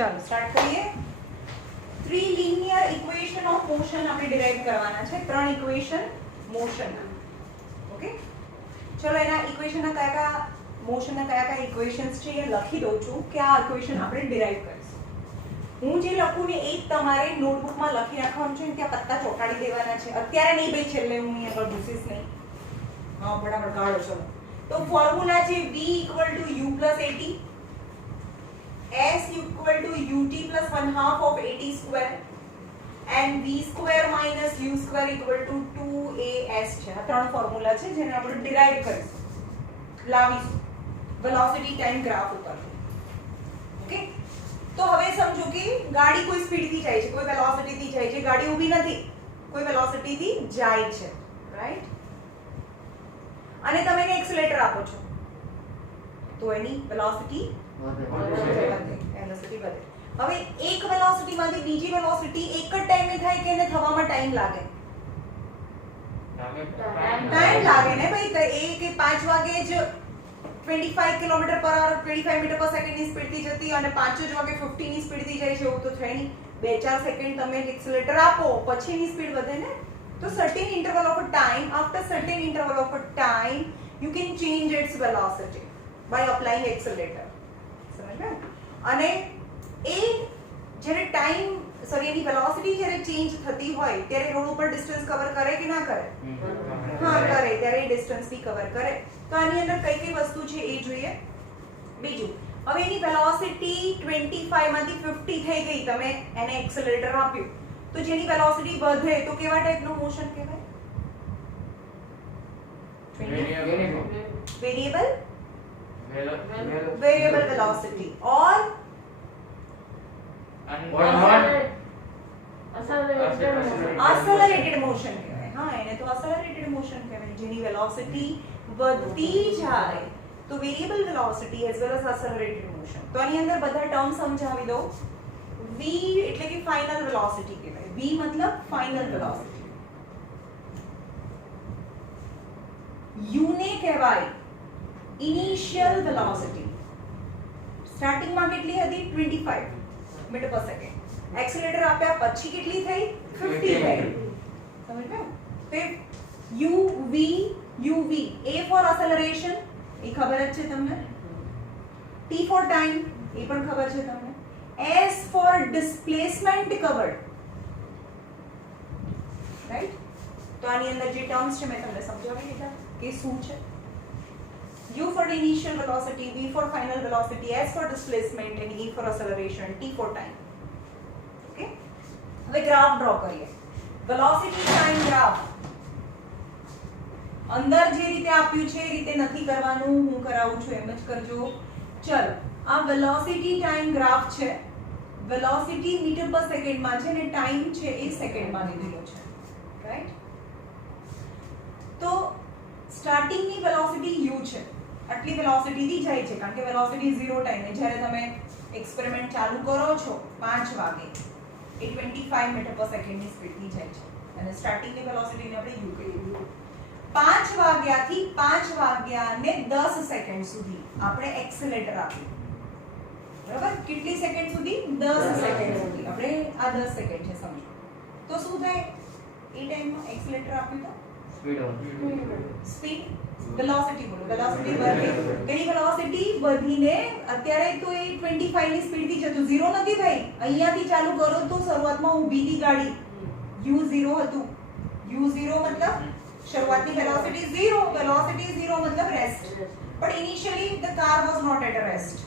ચાલો સ્ટાર્ટ કરીએ. 3 linear equation of motion આપણે ડિરાઈવ કરવાના છે. 3 ઇક્વેશન મોશનના. ઓકે, ચલો એના ઇક્વેશનના કયા કયા ઇક્વેશન્સ છે એ લખી દઉં છું કે આ ઇક્વેશન આપણે ડિરાઈવ કરીશું. હું જે લખું ને એ તમારે નોટબુકમાં લખી રાખવાનું છે. ત્યાં પત્તા ચોંટાડી દેવાના છે. અત્યારે નહીં ભાઈ, છેલ્લે હું અહીં આગળ ઘૂસીશ નહીં. હા, બરાબર કાઢો. ચલો, તો ફોર્મ્યુલા છે v = u + at, s = ut + 1/2 of at square and v square minus u square = 2as છે. આ ત્રણ ફોર્મ્યુલા છે જેને આપણે ડિરાઈવ કરીશું, લાવીશું વેલોસિટી ટાઈમ ગ્રાફ ઉપર. ઓકે, તો હવે સમજો કે ગાડી કોઈ સ્પીડથી જાય છે, કોઈ વેલોસિટીથી જાય છે. ગાડી ઊભી નથી, કોઈ વેલોસિટીથી જાય છે, રાઈટ? અને તમે એને એક્સેલેરેટર આપો છો તો એની વેલોસિટી વધે. હવે એક વેલોસિટીમાંથી બીજી વેલોસિટી એક જ ટાઈમે થાય કે એને થવામાં ટાઈમ લાગે? ટાઈમ લાગે ને ભાઈ. તો એ કે 5 વાગે જ 25 કિલોમીટર પર અવર 25 મીટર પર સેકન્ડ ની સ્પીડથી જતી અને 5 જ વાગે 50 ની સ્પીડથી જાય છે, એવું તો થાય નહીં. 2-4 સેકન્ડ તમે એક્સેલેરેટર આપો પછી એની સ્પીડ વધે ને. તો certain interval of a time, after certain interval of a time you can change its velocity by applying accelerator. સમજ્યા? અને એ જ્યારે એની વેલોસિટી જ્યારે ચેન્જ થતી હોય ત્યારે રોડ ઉપર ડિસ્ટન્સ કવર કરે કે ના કરે? હા, કરે. ત્યારે એ ડિસ્ટન્સ બી કવર કરે. તો આની અંદર કઈ કઈ વસ્તુ છે એ જોઈએ. બીજું, હવે એની વેલોસિટી 25 માંથી 50 થઈ ગઈ, તમે એને એક્સેલરેટર આપ્યું, તો જેની વેલોસિટી વધે તો કેવા ટાઈપનું મોશન કહેવાય? વેરિયેબલ વેલોસિટી ઓર એક્સેલરેટેડ મોશન કહેવાય. હા, એને તો એક્સેલરેટેડ મોશન કહેવાય. જેની વેલોસિટી વધતી જાય તો variable velocity as well as accelerated motion. તો આની અંદર બધા ટર્મ સમજાવી દો. v એટલે કે ફાઇનલ વેલોસિટી કહેવાય. v મતલબ ફાઇનલ વેલોસિટી. u ને કહેવાય ઇનિશિયલ વેલોસિટી. સ્ટાર્ટિંગ માં કેટલી હતી? 25 મીટર પર સેકન્ડ. એક્સેલરેટર આપ્યા પછી કેટલી થઈ? 50 થઈ. સમજ્યા? તો uv a ફોર એક્સેલરેશન એ ખબર જ છે તમને. t ફોર ટાઈમ એ પણ ખબર છે તમને. S for displacement covered, right? તો આની અંદર જે ટર્મ્સ છે મેં તમને સમજાવી દીધા કે શું છે. U for the initial velocity, V for final velocity, S for displacement and E for acceleration, T for time. Okay? હવે ગ્રાફ ડ્રો કરીએ. વેલોસિટી ટાઈમ ગ્રાફ અંદર જે રીતે આપ્યું છે એ રીતે નથી કરવાનું, હું કરાવું છું એમ જ કરજો. ચલો, આ વેલોસિટી ટાઈમ ગ્રાફ છે. વેલોસિટી મીટર પર સેકન્ડમાં છે અને ટાઈમ છે એ સેકન્ડમાં લીધેલો છે, રાઈટ? તો સ્ટાર્ટિંગની વેલોસિટી u છે. આટલી વેલોસિટીથી જાય છે કારણ કે વેલોસિટી 0 ટાઈમે જ્યારે તમે એક્સપેરિમેન્ટ ચાલુ કરો છો 5 વાગે એ 25 મીટર પર સેકન્ડની સ્પીડથી જાય છે અને સ્ટાર્ટિંગની વેલોસિટીને આપણે u કહીએ. 5 વાગ્યાથી 5 વાગ્યાને 10 સેકન્ડ સુધી આપણે એક્સેલરેટર આપ્યું. બરાબર? કેટલી સેકન્ડ સુધી? 10 સેકન્ડ સુધી. આપણે આ 10 સેકન્ડ છે સમજો. તો શું થાય? એ ટાઈમમાં એક્સેલરેટર આપ્યું તો સ્પીડ વેલોસિટી બોલો. વેલોસિટી વધી. એની વેલોસિટી વધીને અત્યારે તો એ 25 ની સ્પીડથી જતું. 0 નથી ભાઈ. અહીંયાથી ચાલુ કરો તો શરૂઆતમાં ઊભી હતી ગાડી, u0 હતું. u0 મતલબ શરૂઆતની વેલોસિટી 0. વેલોસિટી 0 મતલબ રેસ્ટ. પણ initially the car was not at a rest.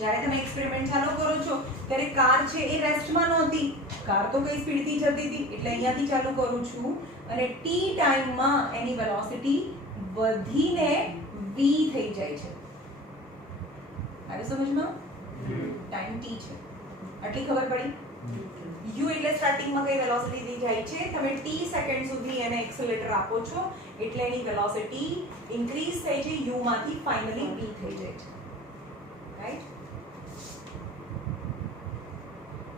જ્યારે તમે એક્સપેરિમેન્ટ ચાલુ કરો છો ત્યારે કાર છે એ રેસ્ટમાં નહોતી. કાર તો કઈ સ્પીડથી જતી હતી. એટલે અહીંયાથી ચાલુ કરું છું અને t ટાઈમમાં એની વેલોસિટી વધીને v થઈ જાય છે. આવી સમજમાં? ટાઈમ t છે. આટલી ખબર પડી? u એટલે સ્ટાર્ટિંગમાં કઈ વેલોસિટીથી જાય છે. તમે t સેકન્ડ સુધી એને એક્સેલરેટર આપો છો એટલે એની વેલોસિટી ઇન્ક્રીઝ થઈ છે. u માંથી ફાઇનલી v થઈ જાય છે, રાઈટ?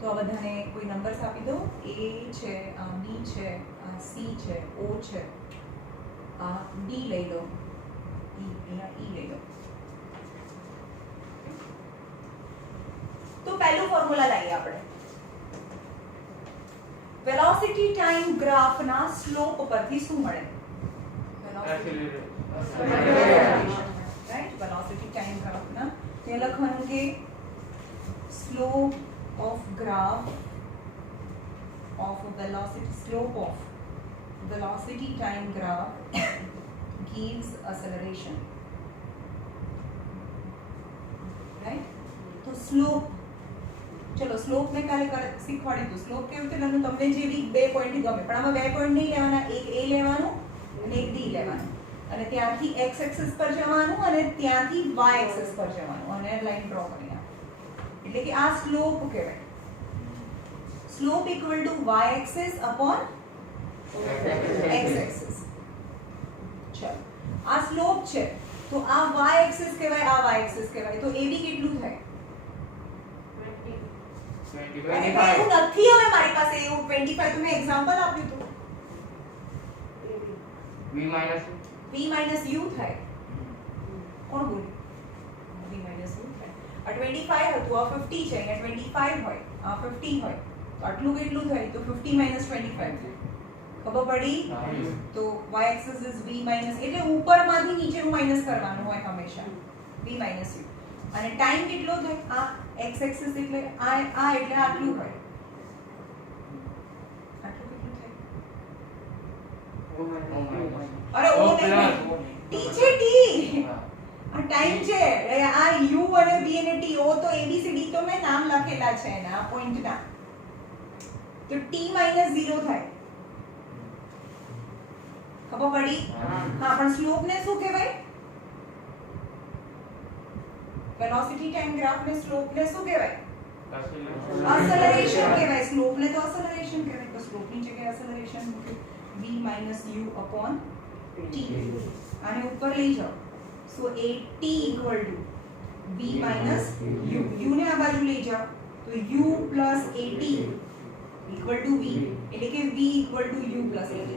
તો આ બધાને કોઈ નંબર્સ આપી દો. a છે, આ b છે, આ c છે, o છે, આ d લઈ લો, e લઈ લો. તો પહેલું ફોર્મ્યુલા લાવીએ આપણે. વેલોસિટી ટાઈમ ગ્રાફના સ્લોપ પરથી શું મળે? રાઈટ, વેલોસિટી ટાઈમ ગ્રાફના તે લખવાનું કે slope of graph of velocity, slope of velocity time graph gives acceleration, right? तो slope, चलो slope ने काले શીખવાડી દો. slope કેવી રીતે લેવાનું? તમને જેવી બે પોઈન્ટ ગમે, પણ આમાં બે પોઈન્ટ નહીં લેવાના, એક a લેવાનું અને એક d લેવાનું, અને ત્યાંથી x એક્સિસ પર જવાનું અને ત્યાંથી y એક્સિસ પર જવાનું અને લાઈન ડ્રો કરી આપો. એટલે કે આ સ્લોપ કહેવાય. Slope equal to y-axis upon x-axis. ચલો, આ સ્લોપ છે તો આ y-axis કહેવાય, આ y-axis કહેવાય. તો AB કેટલું થાય? 25. અને એવું નથી હવે મારી પાસે એવું 25 તો મેં એક્ઝામ્પલ આપ્યું હતું. v minus u થાય. કોણ બોલ્યું? v minus u થાય. આ 25 હતું, આ 50 છે, અહીંયા 25 હોય, આ 50 હોય. તો આટલું કેટલું થાય? તો 50 minus 25 થાય. ખબર પડી? તો y axis is v minus, એટલે ઉપરમાંથી નીચેનું માઈનસ કરવાનું હોય હંમેશા. v minus u. અને ટાઈમ કેટલો થાય? આ x axis એટલે આ એટલે આટલું હોય. આટલું કેટલું થાય? અરે ઓ નહીં, t છે, t. આ ટાઈમ છે, આ u અને v અને t. ઓ તો abcd તો મેં નામ લખેલા છે એના પોઈન્ટના. તો t minus 0 થાય. ખબર પડી? હા, પણ સ્લોપ ને શું કહેવાય? વેલોસિટી ટાઈમ ગ્રાફ ને સ્લોપ ને શું કહેવાય? એક્સેલરેશન કહેવાય. સ્લોપ ને તો એક્સેલરેશન કહેવાય. તો સ્લોપ ની જગ્યાએ એક્સેલરેશન મૂકે v minus u upon t. આને ઉપર લઈ જાઓ. સો at equal to v minus u. u ને આ બાજુ લઈ જાઓ તો u plus at equal to v, એટલે કે v equal to u plus at.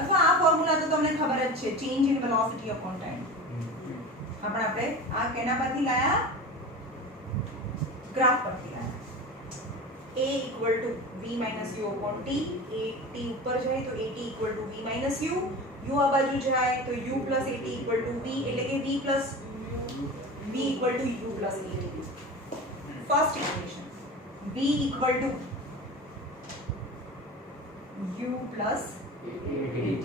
અથવા આ ફોર્મ્યુલા તો તમને ખબર જ છે, change in velocity upon time. આપણે આ કેના પરથી લાયા? ગ્રાફ પરથી લાયા. a equal to v minus u upon t. a t ઉપર જાય તો at equal to v minus u. u આ બાજુ જાય તો u plus at equal to v, એટલે કે v equal to u plus at. First equation v equal to u plus at,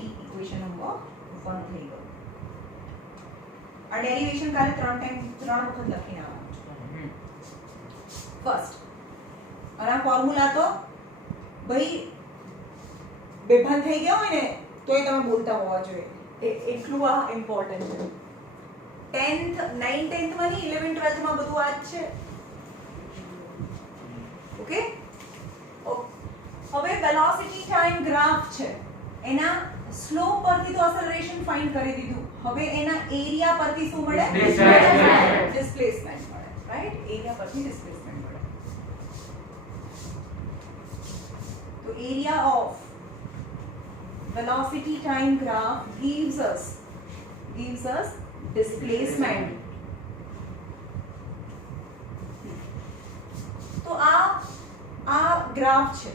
equation number 1 થઈ ગયો. આ ડેરિવેશન કાલે 3 વખત લખીને આવવાનું છે. ફર્સ્ટ, અને આ ફોર્મ્યુલા તો ભાઈ બેભાન થઈ ગયા હોય ને તોય તમે બોલતા હોવા જોઈએ, એટલું આ ઇમ્પોર્ટન્ટ છે. 10th 9th 10th માં નહીં, 11th 12th માં બધું આ જ છે. ઓકે, હવે વેલોસિટી ટાઈમ ગ્રાફ છે, એના સ્લોપ પરથી તો એક્સેલરેશન ફાઇન્ડ કરી દીધું. હવે એના એરિયા પરથી શું મળે? ડિસ્પ્લેસમેન્ટ મળે. રાઈટ, એરિયા પરથી ડિસ્પ્લેસમેન્ટ મળે. તો area of velocity time graph gives us displacement. તો આ ગ્રાફ છે.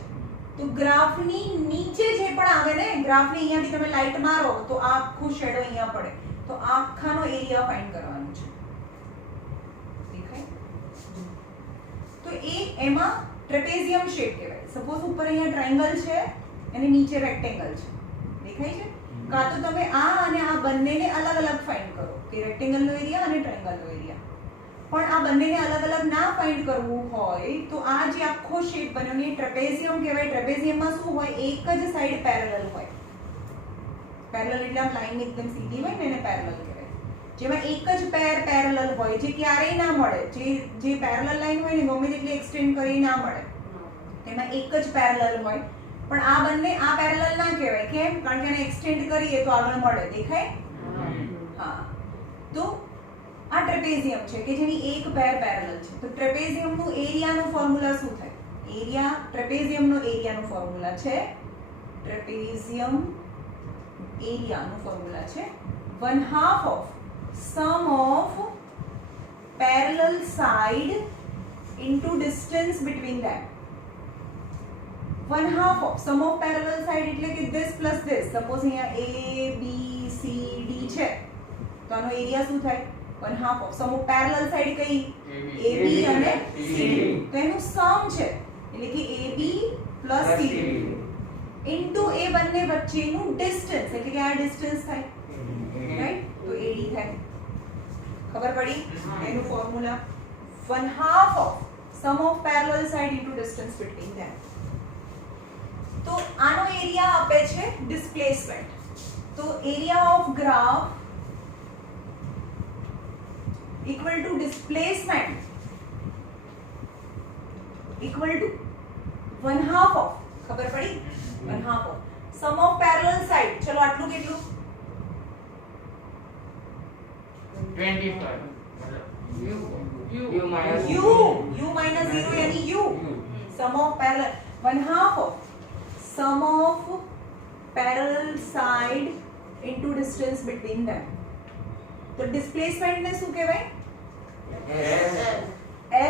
તો ગ્રાફની નીચે જે પણ આવે ને, ગ્રાફની અહીંયાથી તમે લાઈટ મારો તો આ આખું શેડો અહીંયા પડે, તો આખાનો એરિયા ફાઇન્ડ કરવાનો છે. દેખાય? તો એમાં ટ્રેપેઝિયમ શેપ કહેવાય. સપોઝ ઉપર અહીંયા ટ્રાયેંગલ છે અને નીચે રેક્ટેંગલ છે. દેખાય છે? કાં તો તમે આ અને આ બંનેને અલગ અલગ ફાઇન્ડ કરો કે રેક્ટેંગલનો એરિયા અને ટ્રાયેંગલનો એરિયા. પણ આ બંનેને અલગ અલગ ના ફાઇન્ડ કરવું હોય તો આ જે આખો શેપ બન્યો ને ટ્રેપેઝિયમ કહેવાય. ટ્રેપેઝિયમમાં શું હોય? એક જ સાઈડ પેરેલલ હોય. પેરેલલ એટલે આમ લાઈન એકદમ સીધી હોય ને એને પેરેલલ કહેવાય. જેમાં એક જ પેરેલલ હોય જે ક્યારેય ના મળે. જે પેરેલલ લાઈન હોય ને ગમે તેટલી એક્સટેન્ડ કરી ના મળે, તેમાં એક જ પેરેલલ હોય. પણ આ બંને આ પેરેલલ ના કહેવાય. કેમ? કારણ કે એને એક્સટેન્ડ કરીએ તો આગળ મળે. દેખાય? હા. તો આ ટ્રેપેઝિયમ છે કે જેની એક પેર પેરેલલ છે. તો ટ્રેપેઝિયમનું એરિયાનું ફોર્મ્યુલા શું થાય? ટ્રેપેઝિયમનો એરિયાનું ફોર્મ્યુલા છે, ટ્રેપેઝિયમ એરિયાનું ફોર્મ્યુલા છે 1/2 of sum of parallel side into distance between them. 1/2 of sum of parallel side એટલે કે this plus this. સપોઝ અહીંયા a b c d છે તો આનો એરિયા શું થાય? 1/2 of sum of parallel side કઈ? a b અને c d. તો એનું સમ છે એટલે કે a b plus c d into એ બંને વચ્ચેનું ડિસ્ટન્સ એટલે કે આ ડિસ્ટન્સ થાય, રાઈટ? તો ad થાય. ખબર પડી? એનું formula 1/2 of sum of parallel side into distance between them. તો આનો એરિયા આપે છે ડિસ્પ્લેસમેન્ટ. તો area of graph equal to displacement equal to 1/2 of, ખબર પડી? 1/2 of sum of parallel side. ચલો આટલું કેટલું? 25 u minus 0 यानी u. sum of parallel 1/2 of sum of parallel side into distance between them. तो displacement ने શું કહેવાય?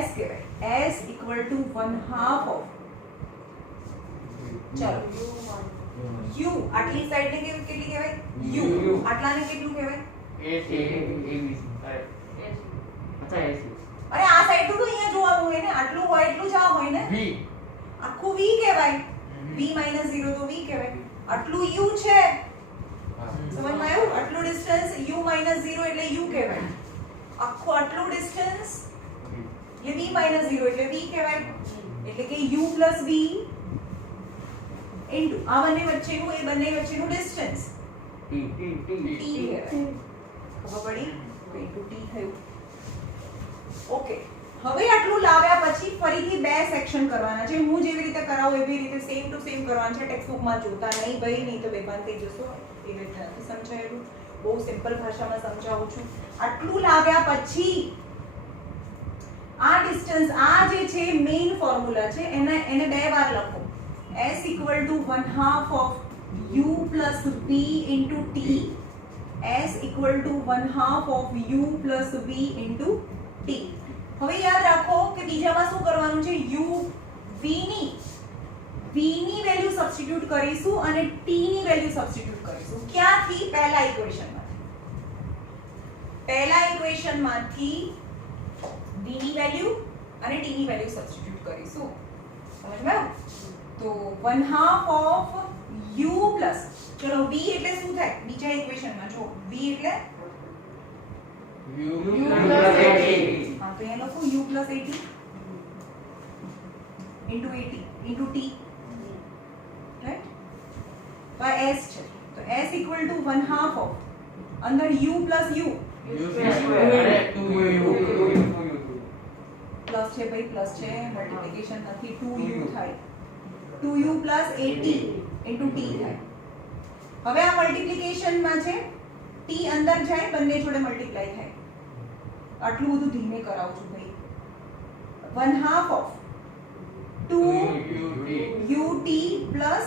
s કહેવાય. s equal to 1/2 of, ચલો u આટલી સાઈડ ને કેટલી કહેવાય? u. આટલાને કેટલું કહેવાય? અરે આ સાઈડ તો અહીંયા જોવાનું હોય ને, આટલું હોય એટલું જ આ હોય ને, આખું v કહેવાય. v minus 0 તો v કહેવાય. આટલું u છે, સમજમાં આવ્યું? આટલું ડિસ્ટન્સ u minus 0 એટલે u કહેવાય. આખું આટલું ડિસ્ટન્સ એટલે v minus 0 એટલે v કહેવાય. એટલે કે u plus v into આ બંને વચ્ચેનું એ બંને વચ્ચેનું ડિસ્ટન્સ t કહેવાય. ખબર પડી? into t થયું. ઓકે, હવે આટલું લાવ્યા પછી ફરીથી બે સેક્શન કરવાના છે. હું જેવી રીતે કરાવું એવી રીતે સેમ ટુ સેમ કરવાનું છે. ટેક્સ્ટ બુકમાં જોતા નહીં ભાઈ, નહીં તો બેભાન થઈ જશો. એવી રીતે નથી સમજાયેલું, બહુ સિમ્પલ ભાષામાં સમજાવું છું. આટલું લાવ્યા પછી આ ડિસ્ટન્સ, આ જે છે મેઇન ફોર્મ્યુલા છે, એને બે વાર લખો. s equal to 1/2 of u plus v into t. s equal to 1/2 of u plus v into t. હવે યાદ રાખો કે બીજામાં શું કરવાનું છે? u v ની વેલ્યુ સબસ્ટિટ્યુટ કરીશું અને t ની વેલ્યુ સબસ્ટિટ્યુટ કરીશું. ક્યાંથી? પહેલા ઇક્વેશનમાંથી v ની વેલ્યુ અને t ની વેલ્યુ સબસ્ટિટ્યુટ કરીશું. સમજમાં? તો 1/2 of u plus, ચલો v એટલે શું થાય? બીજા ઇક્વેશનમાં જો v એટલે u plus 80. હા, તો એ લખો u plus 80 into t, right? તો આ s છે, તો s equal to 1/2 of અંદર u plus u પ્લસ છે ભાઈ, પ્લસ છે, મલ્ટીપ્લિકેશન નથી. 2u થાય, 2u plus 80 into t થાય. હવે આ મલ્ટીપ્લિકેશનમાં છે, t અંદર જાય, બંને જોડે મલ્ટીપ્લાય થાય. આટલું બધું ધીમે કરાવું છું ભાઈ. 1/2 of 2ut plus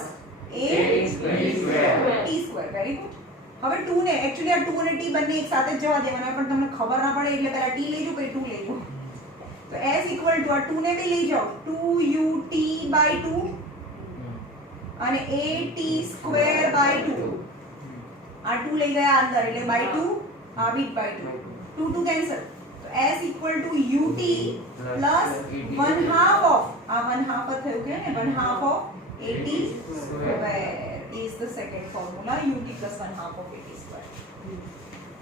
8t square. Very good. હવે 2 ને એક્ચ્યુઅલી આ 2 અને t બંને એક સાથે જ જવા દેવાના, પણ તમને ખબર ના પડે એટલે પહેલા t લેજો પછી 2 લેજો. તો s equal to આ 2 ને બી લઈ જાઓ, 2ut/2 અને 8t square by 2. આ 2 લઈ ગયા અંદર એટલે by 2, આ બી by 2, 2 કેન્સલ. તો s equal to ut plus 1/2 of, આ 1/2 થયું કે ને, 1/2 of 8t square is the second formula. ut plus 1/2 of 8t square.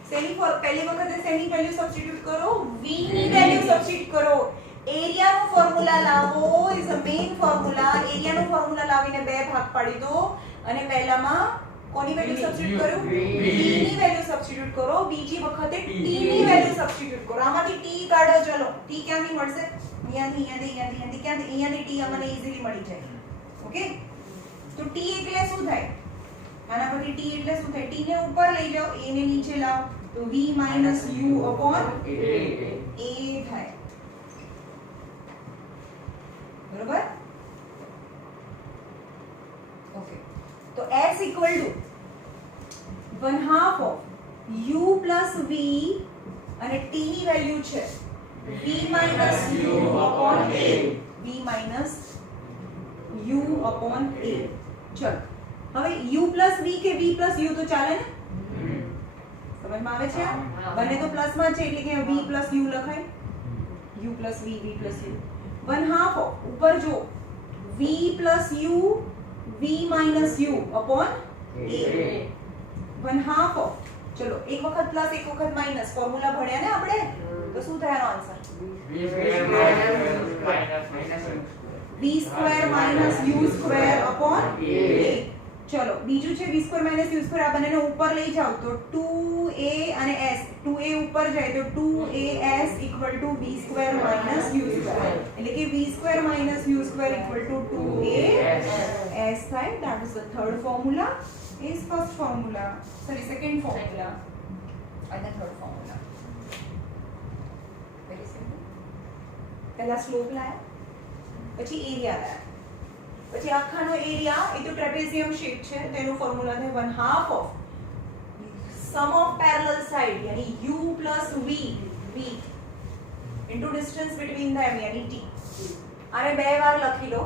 સેની પહેલી વખતે સેની વેલ્યુ સબસ્ટિટ્યુટ કરો? v ની વેલ્યુ સબસ્ટિટ્યુટ કરો. એરિયાનો ફોર્મ્યુલા લાવો ઇઝ અ મેઇન ફોર્મ્યુલા. એરિયાનો ફોર્મ્યુલા લાવીને બે ભાગ પાડી દો અને પહેલામાં કોની વેલ્યુ સબસ્ટિટ્યુટ કર્યું? v ની વેલ્યુ સબસ્ટિટ્યુટ કરો. બીજી વખતે t ની વેલ્યુ સબસ્ટિટ્યુટ કરો. આમાંથી t કાઢો. ચલો, t ક્યાંથી મળશે? અહીંયાથી ક્યાંથી? અહીંયાથી t અમને ઈઝીલી મળી જાય. ઓકે, તો t એટલે શું થાય? આના પરથી t એટલે શું થાય? t ને ઉપર લઈ જાઓ, a ને નીચે લાવો તો v minus u upon a થાય. બરોબર? ઓકે, તો s equal to 1/2 of u plus v અને t ની વેલ્યુ છે v minus u upon a, v minus u upon a. ચલો હવે u plus v કે v plus u તો ચાલે ને? સમજમાં આવે છે? બંને તો પ્લસ માં છે એટલે કે v plus u લખાય, u plus v, v plus u. 1/2 of ઉપર જો v plus u, v minus u upon a. 1/2 of, ચલો એક વખત પ્લસ એક વખત માઇનસ, ફોર્મ્યુલા ભણ્યા ને આપણે, તો શું થાય આનો answer? v square minus u square upon a. ચલો બીજું છે v square minus u square, આ બંનેને ઉપર લઈ જાઓ તો 2a અને s, 2a ઉપર જાય તો 2as equal to v square minus u square, એટલે કે v square minus u square equal to 2as થાય. That is the third formula, is first formula, sorry second formula and the third formula. Very simple. પહેલા slope લાયા, પછી area લાયા, પછી આખાનો area એ તો trapezium shape છે, તેનો ફોર્મ્યુલા થાય 1/2 of sum of parallel side यानी u plus v into distance between them यानी t. આને બે વાર લખી લો.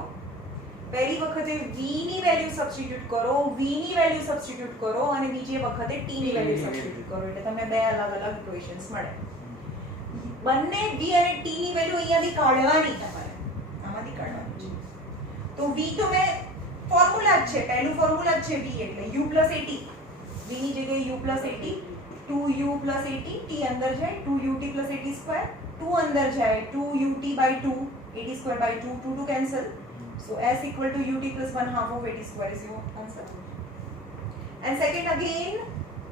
પહેલી વખતે v ની વેલ્યુ સબસ્ટિટ્યુટ કરો, v ની વેલ્યુ સબસ્ટિટ્યુટ કરો અને બીજી વખતે t ની વેલ્યુ સબસ્ટિટ્યુટ કરો, એટલે તમને બે અલગ અલગ ઇક્વેશન્સ મળે. બંને v અને t ની વેલ્યુ અહીંયાથી કાઢવાની તમારે, આમાંથી કાઢવાની છે. તો v તો મેં ફોર્મ્યુલા જ છે, પહેલું ફોર્મ્યુલા જ છે v એટલે u plus at, v ની જગ્યાએ u plus at, 2u plus at, t અંદર જાય 2ut plus at square, 2 અંદર જાય 2ut by 2, at square by 2, 2 to cancel, so s equal to ut plus 1/2 of at square is your answer. And second again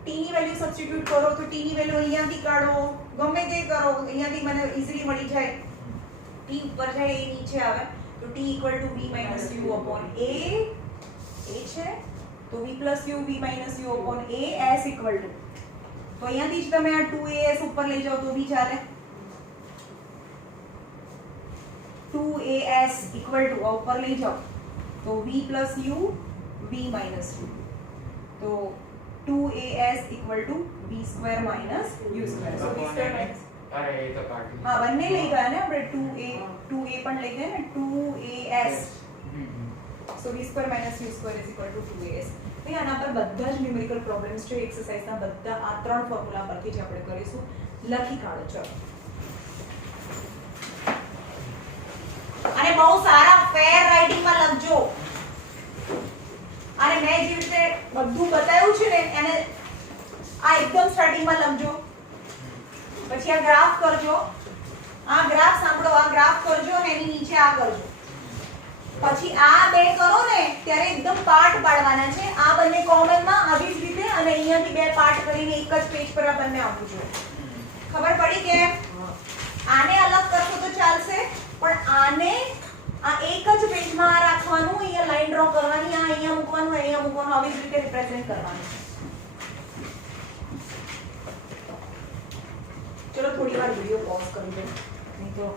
t ની value substitute કરો તો t ની value અહીંયાથી કાઢો, ગમે તે કરો, અહીંયાથી મને ઈઝીલી મળી જાય, t ઉપર જાય એ નીચે આવે તો t equal to v minus u upon a છે, તો v plus u, v minus u upon a s equal to, તો અહીંયાથી જ તમે આ 2as ઉપર લઈ જાઓ તો બી ચાલે, 2as equal to આ ઉપર લઈ જાઓ તો v plus u, v minus u, તો 2as equal to v square minus u square, so v square minus, અરે એ તો કાઢી, હા બંને લઈ ગયા ને આપણે, 2a પણ લઈ ગયા ને, 2as, so v square minus u square is equal to 2as. ભાઈ આના પર બધા જ ન્યુમેરિકલ પ્રોબ્લેમ્સ છે એક્સરસાઇઝના, બધા આ ત્રણ ફોર્મ્યુલા પરથી જ આપણે કરીશું. લખી કાઢો ચલો, અને બહુ સારા ફેર રાઇટિંગમાં લખજો, અને મેં જે રીતે બધું બતાવ્યું છે ને એને આ એકદમ સ્ટાર્ટિંગમાં લખજો, પછી આ ગ્રાફ કરજો, આ ગ્રાફ સાંભળો, આ ગ્રાફ કરજો અને એની નીચે આ કરજો, પછી આ બે કરો ને ત્યારે એકદમ પાર્ટ પાડવાના છે, આ બંને કોમનમાં આવી જ રીતે, અને અહીંયાથી બે પાર્ટ કરીને એક જ પેજ પર આ બંને આવવું જોઈએ. ખબર પડી કે આને અલગ કરશો તો ચાલશે, પણ આને આ એક જ પેજમાં આ રાખવાનું, અહીંયા લાઈન ડ્રો કરવાની, આ અહીંયા મૂકવાનું, અહીંયા મૂકવાનું, આવી જ રીતે રિપ્રેઝન્ટ કરવાનું. ચલો થોડી વાર વિડિયો પોઝ કરી દો, નહીં તો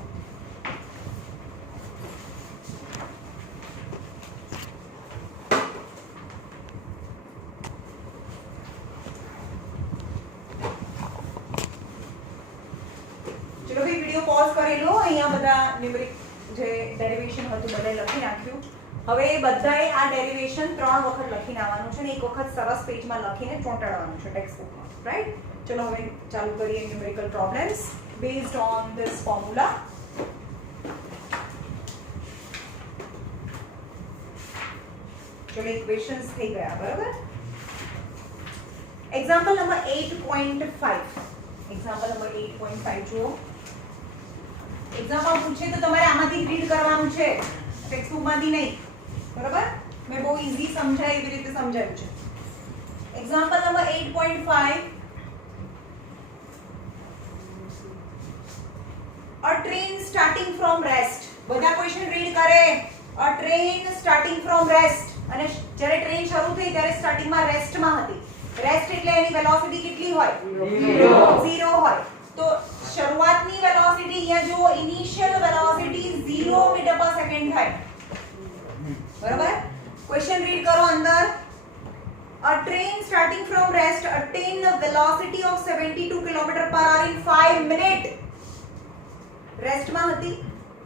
ચલો ભાઈ વિડિયો પોઝ કરી લો. અહીંયા બધા ન્યુમેરિક જે ડેરિવેશન હતું બધાએ લખી નાખ્યું. હવે બધાએ આ ડેરિવેશન 3 વખત લખીને આવવાનું છે ને એક વખત સરસ પેજમાં લખીને ચોંટાડવાનું છે ટેક્સ્ટ બુકમાં, રાઈટ? ચલો હવે ચાલુ કરીએ numerical problems based on this formula. ચલો ઇક્વેશન્સ થઈ ગયા, બરાબર? એક્ઝામ્પલ નંબર 8.5, એક્ઝામ્પલ નંબર 8.5 જુઓ. એક્ઝામમાં પૂછે તો તમારે આમાંથી રીડ કરવાનું છે, ટેક્સ્ટ બુકમાંથી નહીં, બરાબર? મેં બહુ ઈઝી સમજાય એવી રીતે સમજાવ્યું છે. Example number 8.5, a train starting from rest. બધા ક્વેશ્ચન રીડ કરે. a train starting from rest, અને જ્યારે ટ્રેન શરૂ થઈ ત્યારે સ્ટાર્ટિંગમાં રેસ્ટમાં હતી. રેસ્ટ એટલે એની વેલોસિટી કેટલી હોય? 0 હોય. તો શરૂઆતની વેલોસિટી અહીંયા જો ઇનિશિયલ વેલોસિટી 0 મીટર પર સેકન્ડ થાય, બરાબર? ક્વેશ્ચન રીડ કરો અંદર. A train starting from rest attain a velocity of 72 km per hour in 5 minutes. રેસ્ટમાં હતી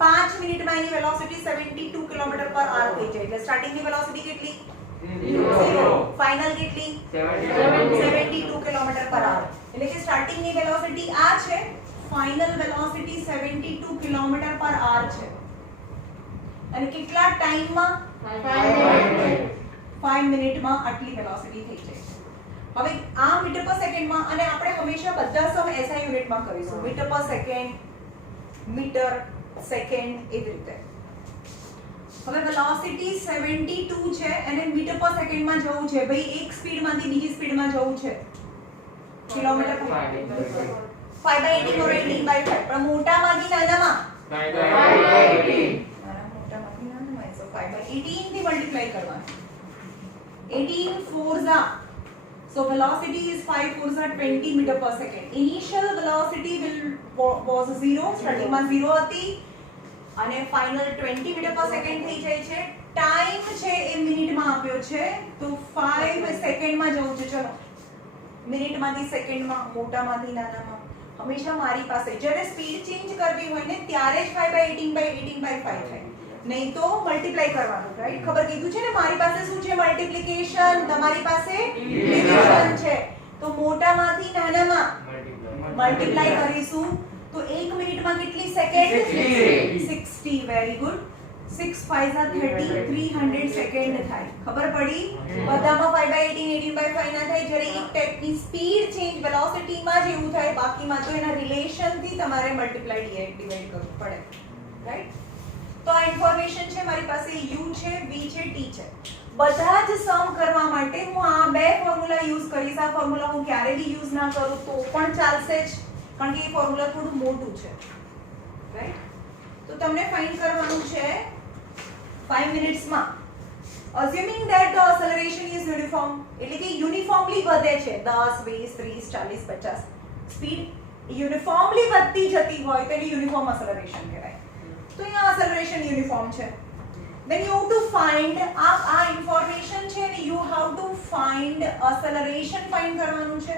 5 મિનિટમાં એની વેલોસિટી 72 કિલોમીટર પર આર થઈ જાય એટલે સ્ટાર્ટિંગની વેલોસિટી કેટલી 0 ફાઇનલ કેટલી 72 કિલોમીટર પર આર એટલે કે સ્ટાર્ટિંગની વેલોસિટી આ છે ફાઇનલ વેલોસિટી 72 કિલોમીટર પર આર છે અને કેટલા ટાઈમમાં 5 મિનિટમાં આટલી વેલોસિટી થઈ જાય છે હવે આ મીટર પર સેકન્ડમાં અને આપણે હંમેશા બધા સમ એસઆઈ યુનિટમાં કરીશું મીટર પર સેકન્ડ મીટર સેકન્ડ એવી રીતે હવે વેલોસિટી 72 છે અને મીટર પર સેકન્ડમાં જવું છે ભાઈ એક સ્પીડમાંથી બીજી સ્પીડમાં જવું છે કિલોમીટર પર 5/18 or 18/5 પણ મોટામાંથી નાનામાં 5/18 મોટામાંથી નાનામાં so 5/18 થી મલ્ટીપ્લાય કરવાનું 18 4s are so velocity is 5 4s are 20 meter per second initial velocity was 0 starting માં 0 હતી અને ફાઇનલ 20 મીટર પર સેકન્ડ થઈ જાય છે ટાઈમ છે એ મિનિટમાં આપ્યો છે તો 5 સેકન્ડમાં જવું છે ચલો મિનિટમાંથી સેકન્ડમાં મોટામાંથી નાનામાં હંમેશા મારી પાસે જ્યારે સ્પીડ ચેન્જ કરવી હોય ને ત્યારે જ 5/18/18/5 થાય નહીં તો મલ્ટીપ્લાય કરવાનું રાઈટ ખબર કીધું છે ને મારી પાસે શું છે મલ્ટીપ્લિકેશન તમારી પાસે ડિવિઝન છે તો મોટામાંથી નાનામાં મલ્ટીપ્લાય કરીશું તો 1 મિનિટમાં કેટલી second 60 very good 6 5s are 30 300 second થાય ખબર પડી બધામાં 5/18 18/5 ના થાય જ્યારે એક ટાઈપની સ્પીડ ચેન્જ વેલોસિટીમાં જ એવું થાય બાકીમાં તો એના રિલેશનથી તમારે મલ્ટીપ્લાય ડિવાઇડ કરવું પડે રાઈટ તો આ ઇન્ફોર્મેશન છે મારી પાસે u છે v છે t છે બધા જ સમ કરવા માટે હું આ બે ફોર્મ્યુલા યુઝ કરીશ આ ફોર્મ્યુલા હું ક્યારે બી યુઝ ના કરું તો પણ ચાલશે જ કારણ કે એ ફોર્મ્યુલા થોડું મોટું છે રાઈટ તો તમને ફાઇન્ડ કરવાનું છે 5 મિનિટ્સમાં assuming that the acceleration is uniform એટલે કે યુનિફોર્મલી વધે છે 10 20 30 40 50 સ્પીડ યુનિફોર્મલી વધતી જતી હોય તો એને યુનિફોર્મ acceleration કહેવાય તો અહીંયા acceleration યુનિફોર્મ છે then you have to find આ ઇન્ફોર્મેશન છે ને you have to find acceleration find કરવાનું છે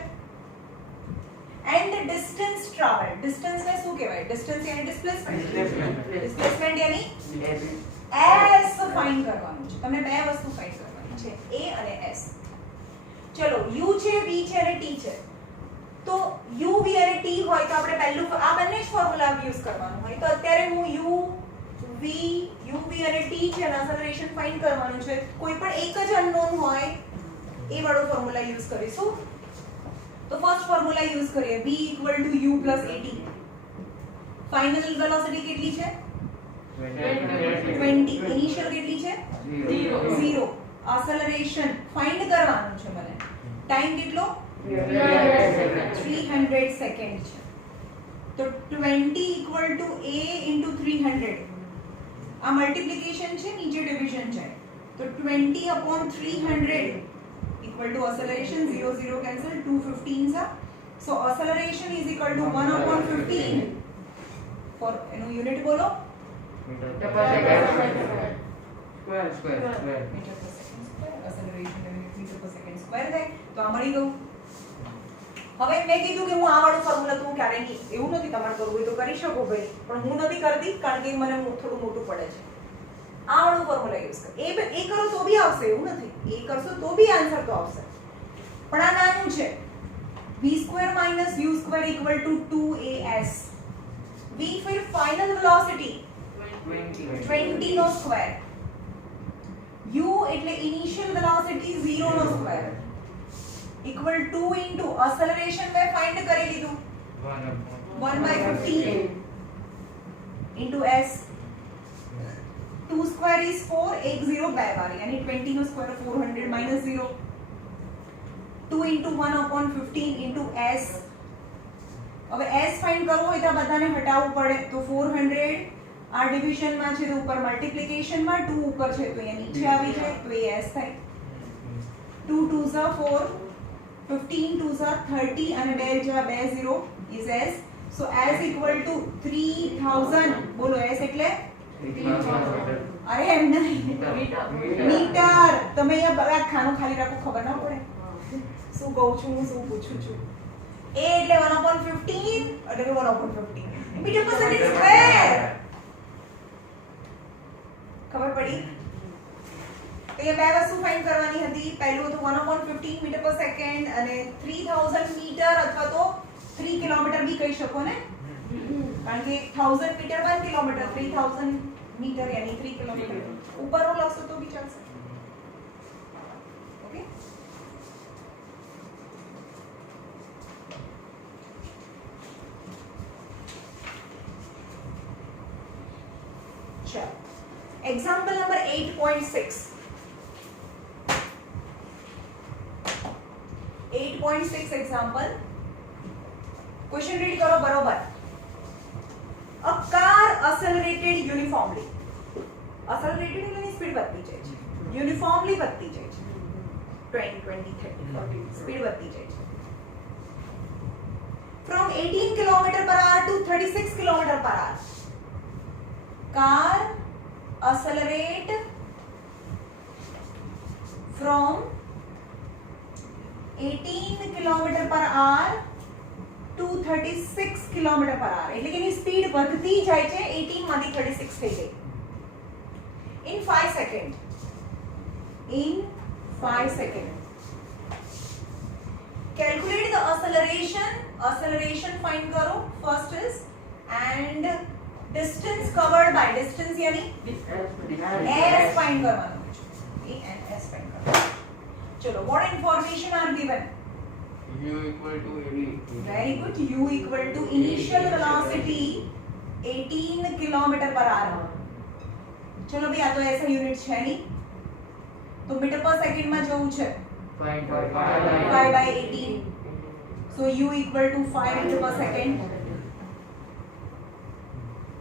and the distance travel distance ને શું કહેવાય distance યાની displacement યાની s ફાઇન્ડ કરવાનું છે તમને બે વસ્તુ ફાઇન્ડ કરવાની છે a અને s ચલો u છે v છે અને t છે તો u v અને t હોય તો આપણે પહેલું આ બંને જ ફોર્મ્યુલા યુઝ કરવાનું હોય તો અત્યારે હું u v અને t છે અને એક્સેલરેશન ફાઇન્ડ કરવાનું છે કોઈ પણ એક જ અનનોન હોય એ વાળો ફોર્મ્યુલા યુઝ કરીશું તો ફર્સ્ટ ફોર્મ્યુલા યુઝ કરીએ v = u + at final velocity કેટલી છે 20 ઇનિશિયલ કેટલી છે 0 એક્સેલરેશન ફાઇન્ડ કરવાનું છે મને ટાઈમ કેટલો 300 સેકન્ડ છે તો 20 = a * 300 આ મલ્ટીપ્લિકેશન છે નીચે ડિવિઝન છે તો 20/300 = acceleration 0 0 cancel 2 15s are so acceleration is equal to 1/15 for unit બોલો meter per second square meter per second square acceleration meter per second square થાય તો આ મળી ગયું હવે મેં કીધું કે હું આ વાળું ફોર્મ્યુલા તો ક્યારે નહીં એવું નથી તમારે કરવું હોય તો કરી શકો ભાઈ પણ હું નથી કરતી કારણ કે મને થોડું મોટું પડે છે આ વાળું ફોર્મ્યુલા યુઝ કર એ કરો તો બી આવશે એવું નથી એ કરશો તો બી આન્સર તો આવશે પણ આ નાનું છે v² - u² = 2as v फिर फाइनल वेलोसिटी 20 નો સ્ક્વેર u એટલે ઇનિશિયલ વેલોસિટી 0 નો સ્ક્વેર equal 2 into acceleration મેં ફાઇન્ડ કરી લીધું 1/15 into s 2 square is 4 1 0 બે વાર यानी 20 નો square 400 minus 0 2 into 1/15 into s હવે s ફાઇન્ડ કરવો હોય તો બધાને હટાવવું પડે તો 400 આ ડિવિઝન માં છે તો ઉપર મલ્ટીપ્લિકેશન માં 2 ઉપર છે તો અહીંયા નીચે આવી જાય તો એ s થાય 2 2s are 4 15 2s are 30 અને 2 0 is s so s equal to 3000 બોલો s એટલે અરે એમ નહીં મીટર તમે અહીંયા ખાનું ખાલી રાખો ખબર ના પડે શું કહું છું હું શું પૂછું છું a એટલે 1/15 એટલે 1/15 મીટર પર સેકન્ડ સ્ક્વેર અહીંયા બે વસ્તુ ફાઇન્ડ કરવાની હતી. પહેલું હતું 1/15 મીટર પર સેકન્ડ અને 3000 મીટર અથવા તો 3 કિલોમીટર બી કહી શકો ને, કારણ કે 1000 મીટર 1 કિલોમીટર, 3000 મીટર યાની 3 કિલોમીટર. ઉપરનો લખશો તો બી ચાલશે. ઓકે, ચલો example number 8.6. 8.6 example. Question read કરો બરોબર. A car accelerated uniformly. accelerated એટલે સ્પીડ વધતી જાય છે, યુનિફોર્મલી વધતી જાય છે. 20 20 30 40 સ્પીડ વધતી જાય છે. from 18 km/h to 36 km/h. Car accelerate from 18 km/h to 36 km/h. એટલે કે એની સ્પીડ વધતી જાય છે, 18 માંથી 36 થઈ ગઈ. in 5 second. in 5 second. calculate the acceleration. acceleration find करो. first is and distance covered by. distance यानी s find करवाना है. a and s find करना. चलो what information are given? U equal to AD. very good. u equal to initial velocity 18 km/h. चलो भाई आ तो ऐसा यूनिट है नहीं, तो मीटर पर सेकंड में जવું છે 5/18. so u equal to 5 meter per second.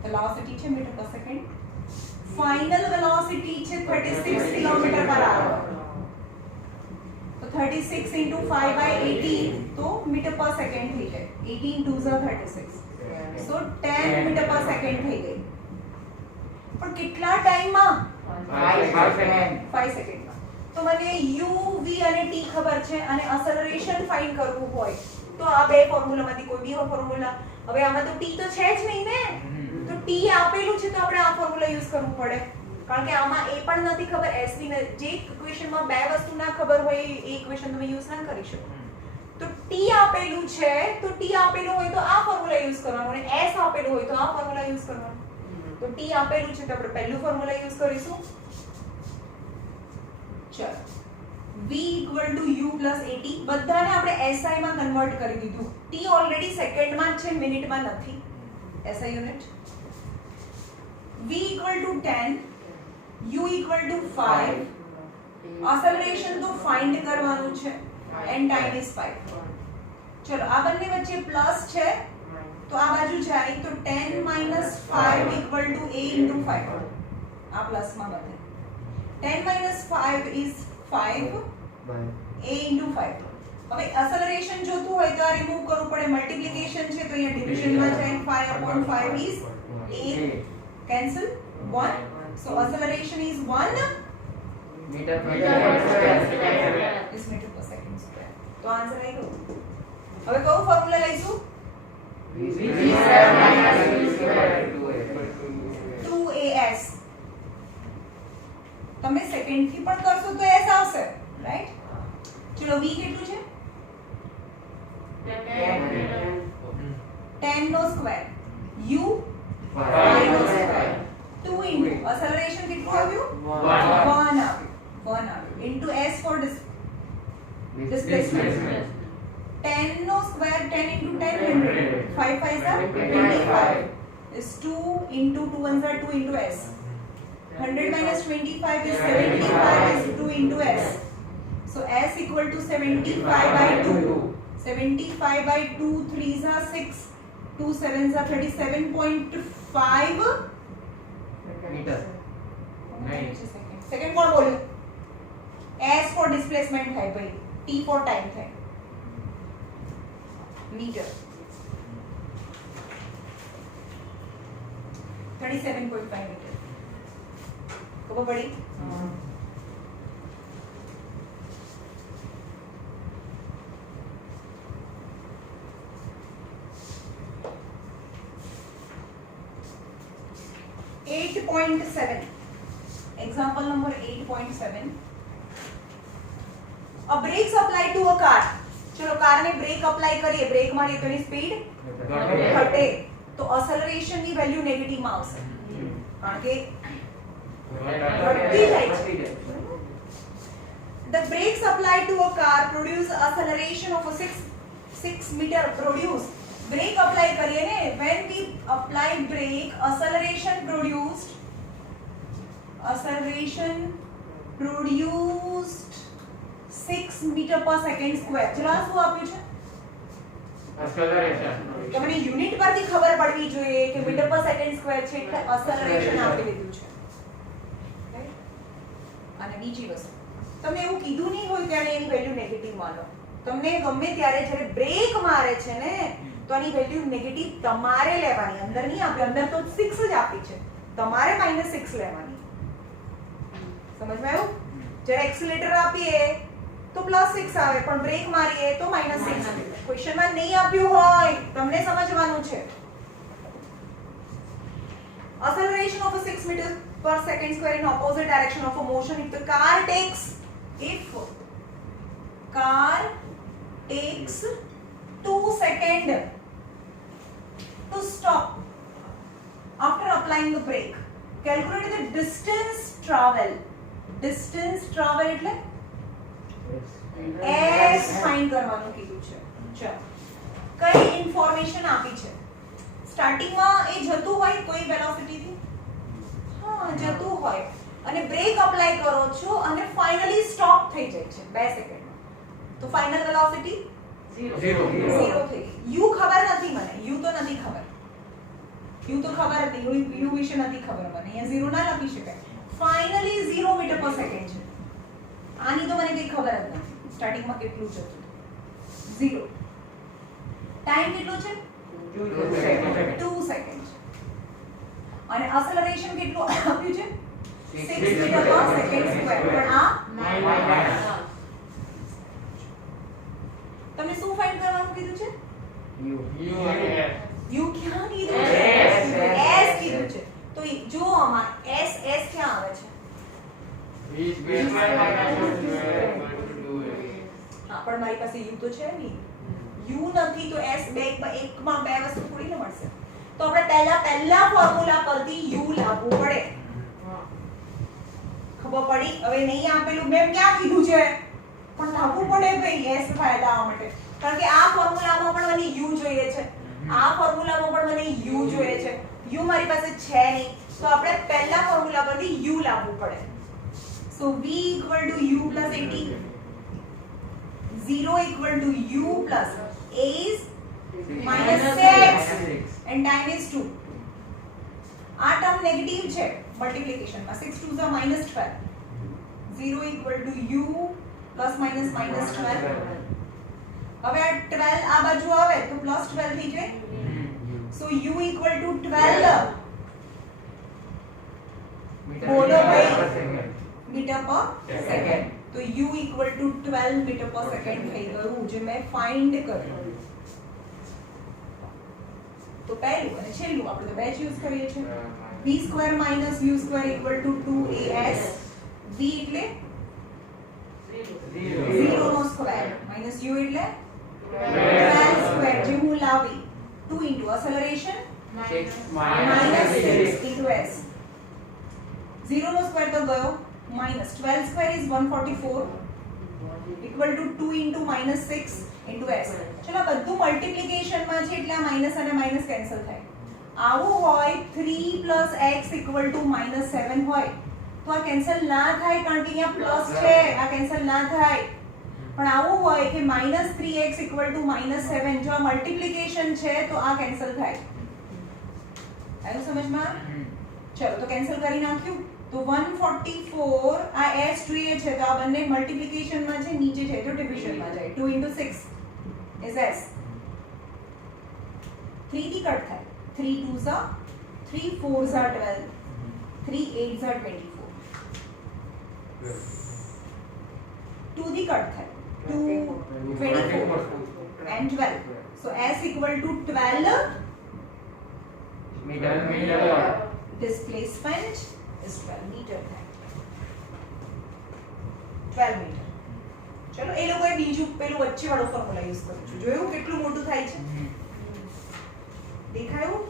velocity છે મીટર પર સેકન્ડ. ફાઇનલ વેલોસિટી છે 36 km/h. तो 36 into 5/18 तो मीटर पर सेकंड થઈ જાય. 18 2 36. so 10 મીટર પર સેકન્ડ થઈ ગઈ. પણ કેટલા ટાઈમમાં? 5 સેકન્ડ. 5 સેકન્ડમાં. તો મને u v અને t ખબર છે અને એક્સેલરેશન ફાઇન્ડ કરવું હોય તો આ બે ફોર્મ્યુલામાંથી કોઈ બી ફોર્મ્યુલા. હવે આમાં તો t તો છે જ નહીં ને, તો t આપેલું છે તો આપણે આ ફોર્મ્યુલા યુઝ કરવું પડે, કારણ કે આમાં એ પણ નથી ખબર, s ની જે ઇક્વેશનમાં બે વસ્તુ ના ખબર હોય એ ઇક્વેશન તમે યુઝ ના કરી શકો. તો t આપેલું છે તો t આપેલું હોય તો આ ફોર્મ્યુલા યુઝ કરવાનો અને s આપેલું હોય તો આ ફોર્મ્યુલા યુઝ કરવાનો. તો t આપેલું છે તો આપણે પહેલું ફોર્મ્યુલા યુઝ કરીશું. ચલો v equal to u plus at. બધાને આપણે SI માં કન્વર્ટ કરી દીધું. t ઓલરેડી સેકન્ડમાં છે, મિનિટમાં નથી. SI unit. v equal to 10, u equal to 5. Acceleration તો ફાઇન્ડ કરવાનું છે and time is 5. ચલો આ બંને વચ્ચે પ્લસ છે તો આ બાજુ જાય તો 10 minus 5 equal to a into 5. આ પ્લસ માં બને. 10 minus 5 is 5, a into 5. હવે એક્સેલરેશન જોતું હોય તો આ રિમૂવ કરવું પડે. મલ્ટીપ્લિકેશન છે તો અહીંયા ડિવિઝન માં જાય. 5/5 is a. cancel 1. so acceleration is 1 metre पर second. is meter per second square. તો આન્સર આવી ગયો. હવે કયો ફોર્મ્યુલા લઈશું? V square minus V square 2as. તમે સેકન્ડ થી પણ કરશો તો s આવશે, રાઈટ? ચલો v કેટલું છે? 10 નો સ્ક્વેર. u 5 નો સ્ક્વેર. 2 into acceleration કેટલું આવ્યું? 1 આવ્યું. 1 આવ્યું into s for displacement. 10 no square, 10 into 10 100. 5 5s are 25 is 2 into 2 1s are 2 into s. 100 minus 25 is 75 is 2 into s. so s equal to 75/2. 75/2 3s are 6, 2 7s are 37.5 metre. नहीं. Second કોણ બોલ્યું? s for displacement થાય ભાઈ, t for time થાય. Metre 37.5 metre. ખબર પડી? Eight point 7 example number 8.7. a brakes applied to a car. ચલો car ને બ્રેક અપ્લાય કરીએ, બ્રેક મારીએ તો એની સ્પીડ ઘટે, તો એક્સેલરેશન ની વેલ્યુ નેગેટિવ માં આવશે કારણ કે ઘટતી જાય છે. The brakes applied to a car produce acceleration of a 6 meter produce. Brake apply કરીએ ને, when we apply brake, acceleration produced 6 meter per second square. ચલો આ શું આપ્યું છે? Acceleration. તમને યુનિટ પરથી ખબર પડવી જોઈએ કે મીટર પર સેકન્ડ સ્ક્વેર છે એટલે એક્સેલરેશન આપી દીધું છે. અને બીજી વસ્તુ, તમને એવું કીધું નહીં હોય ત્યારે એની વેલ્યુ નેગેટિવ માનો. તમને ગમે ત્યારે જ્યારે બ્રેક મારે છે ને તો આની વેલ્યુ નેગેટિવ તમારે લેવાની, અંદર નહીં આપે. અંદર તો 6 જ આપી છે, તમારે -6 લેવાની. સમજમાં આવ્યું? જ્યારે એક્સિલરેટર આપીએ તો +6 આવે, પણ બ્રેક મારીએ તો -6. ક્વેશ્ચનમાં નહીં આપ્યું હોય, તમને સમજવાનું છે. Acceleration of a 6 meter per second square in opposite direction of a motion if the car takes 2 seconds to stop after applying the brake. Calculate the distance travel. Distance travel એટલે s find કરવાનું કીધું છે. ચલો કઈ information આપી છે? Starting માં એ જતું હોય કોઈ વેલોસિટી થી, હા જતું હોય, અને બ્રેક અપ્લાય કરો છો અને ફાઇનલી સ્ટોપ થઈ જાય છે 2 સેકન્ડમાં, તો ફાઇનલ વેલોસિટી 0 થઈ ગઈ. u ખબર નથી મને, u તો નથી ખબર, u તો ખબર હતી, u વિશે નથી ખબર મને, અહીંયા 0 ના લખી શકાય. ફાઇનલી 0 મીટર પર સેકન્ડ છે. આની તો મને કઈ ખબર જ નથી સ્ટાર્ટિંગ માં કેટલું જતું. 0 ટાઈમ કેટલો છે? 2 સેકન્ડ. અને એક્સેલરેશન કેટલું આપ્યું છે? 6 મીટર પર સેકન્ડ સ્ક્વેર. પણ આ તમને શું ફાઇન્ડ કરવાનું કીધું છે? u ક્યાં કીધું છે? s કીધું છે. તો જો આમાં s ક્યાં આવે છે? હા, પણ મારી પાસે u તો છે નહીં, u નથી તો s એકમાં બે વસ્તુ થોડી ન મળશે. તો આપણે પહેલા ફોર્મ્યુલા પરથી u લાવવું પડે. ખબર પડી? હવે નહીં આપેલું મેં ક્યાં કીધું છે, પણ લાવવું પડે ભાઈ s ફાયદા માટે, કારણ કે આ ફોર્મ્યુલામાં પણ મને u જોઈએ છે, આ ફોર્મ્યુલામાં પણ મને u જોઈએ છે. u મારી પાસે છે નહીં, તો આપણે પહેલા ફોર્મ્યુલા પરથી u લાવવું પડે. So v equal to u plus 80, 0 equal to u plus a is -6 and time is 2. આ ટર્મ નેગેટિવ છે મલ્ટીપ્લિકેશન માં, 6 2 are -12. 0 equal to u plus minus -12. હવે આ 12 આ બાજુ આવે તો +12 થઈ જાય. So u equal to 12 બોલો ભાઈ મીટર પર સેકન્ડ. તો u equal to 12 મીટર પર સેકન્ડ થઈ ગયું જે મેં ફાઇન્ડ કર્યું. તો પહેલું અને છેલ્લું આપણે તો બેચ યુઝ કરીએ છીએ. v square minus u square equal to 2as. v એટલે 0 નો સ્ક્વેર minus u એટલે 12 સ્ક્વેર જે હું લાવી 2 into acceleration -6 into s. 0 નો સ્ક્વેર તો ગયો, minus 12 square is 144 equal to 2 into -6 into s. ચલો બધું મલ્ટીપ્લિકેશન માં છે એટલે આ માઈનસ અને માઈનસ કેન્સલ થાય. આવું હોય 3 + x = -7 હોય તો આ કેન્સલ ના થાય કારણ કે અહીંયા પ્લસ છે, આ કેન્સલ ના થાય. પણ આવું હોય કે -3x = -7, જો આ મલ્ટીપ્લિકેશન છે તો આ કેન્સલ થાય. આવ્યું સમજમાં? ચલો તો કેન્સલ કરી નાખ્યું. તો 144 આ s જોઈએ છે તો આ બંને મલ્ટીપ્લિકેશન માં છે, નીચે છે તો ડિવિઝન માં જાય. 2 * 6 is s. 3 થી કટ થાય. 3 2s are 3 4s are 12, 3 8s are 24. 2 થી કટ થાય. 2 24 and 12. So s equal to 12 meter. Displacement is 12 meter. 12 meter. ચલો એ લોકોએ બીજું પેલું વચ્ચે વાળો ફોર્મ્યુલા યુઝ કર્યું છે. જોયું કેટલું મોટું થાય છે? દેખાયું?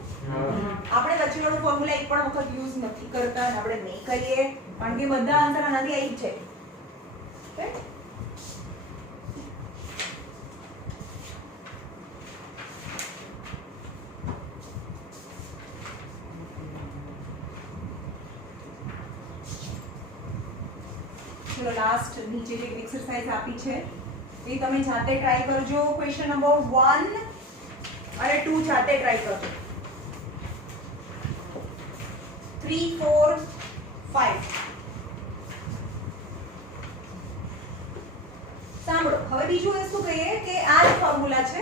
આપણે વચ્ચે વાળો ફોર્મ્યુલા એક પણ વખત યુઝ નથી કરતા અને આપણે નહીં કરીએ કારણ કે બધા આન્સર આનાથી આવી જ છે. Right? ચલો લાસ્ટ નીચે જે એક્સરસાઇઝ આપી છે એ તમે જાતે ટ્રાય કરજો. ક્વેશ્ચન નંબર 1 અને 2 જાતે ટ્રાય કરજો. 3 4 5 સાંભળો. હવે બીજું વસ્તુ કહીએ કે આ જ ફોર્મ્યુલા છે.